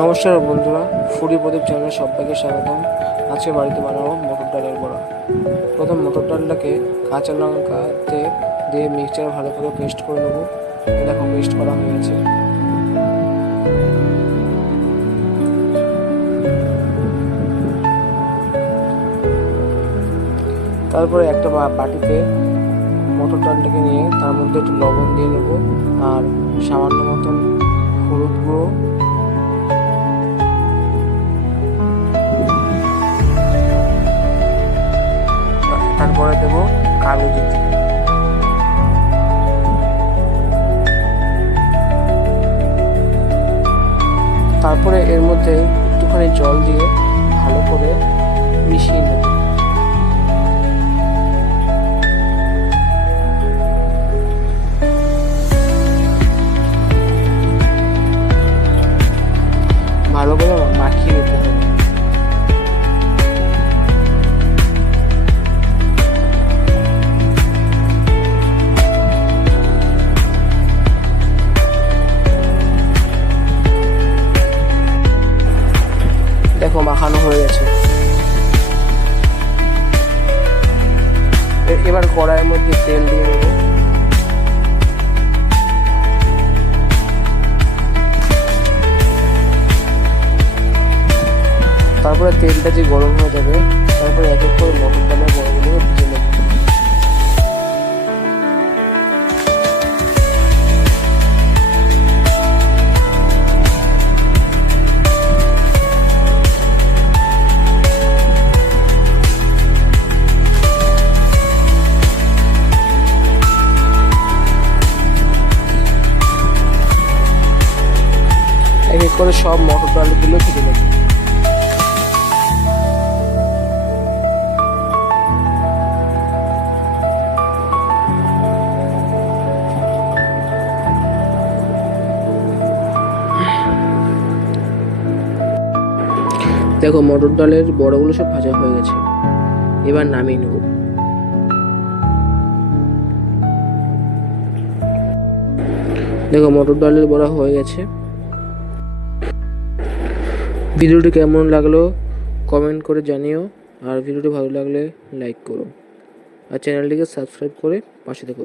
নমস্কার বন্ধুরা, ফুডি প্রদীপ চ্যানেলে সবাইকে স্বাগতম। আজকে বাড়িতে বানাবো মটর ডালের বড়া। প্রথম মটর ডালটাকে কাঁচা লঙ্কাতে দিয়ে মিক্সচারে ভালো করে পেস্ট করে নেবো। দেখো পেস্ট করা হয়ে গেছে। তারপরে একটা বাটিতে মটর ডালটাকে নিয়ে তার মধ্যে একটু লবণ দিয়ে নেবো আর সামান্য মতন হলুদ গুঁড়ো, তারপরে দেবো কালো জিরে। তারপরে এর মধ্যে একটুখানি জল দিয়ে ভালো করে মিশিয়ে নেব। ভালো করে মাখিয়ে নিতে হবে। দেখো মাখানো হয়ে গেছে। এবার কড়াইয়ের মধ্যে তেল দিয়ে নেব। তারপরে তেলটা যে গরম হয়ে যাবে, তারপরে এক এক করে মটর ডালের বড়াগুলো ভেজে নেব। এক এক করে সব মটর ডালগুলো ভেজে নেব। দেখো মটর ডালের বড়াগুলো সব ভাজা হয়ে গেছে। এবার নামিয়ে নেব। দেখো মটর ডালের বড়া হয়ে গেছে। ভিডিওটি কেমন লাগলো কমেন্ট করে জানিও, আর ভিডিওটি ভালো লাগলে লাইক করো, আর চ্যানেলটিকে সাবস্ক্রাইব করে পাশে থেকো।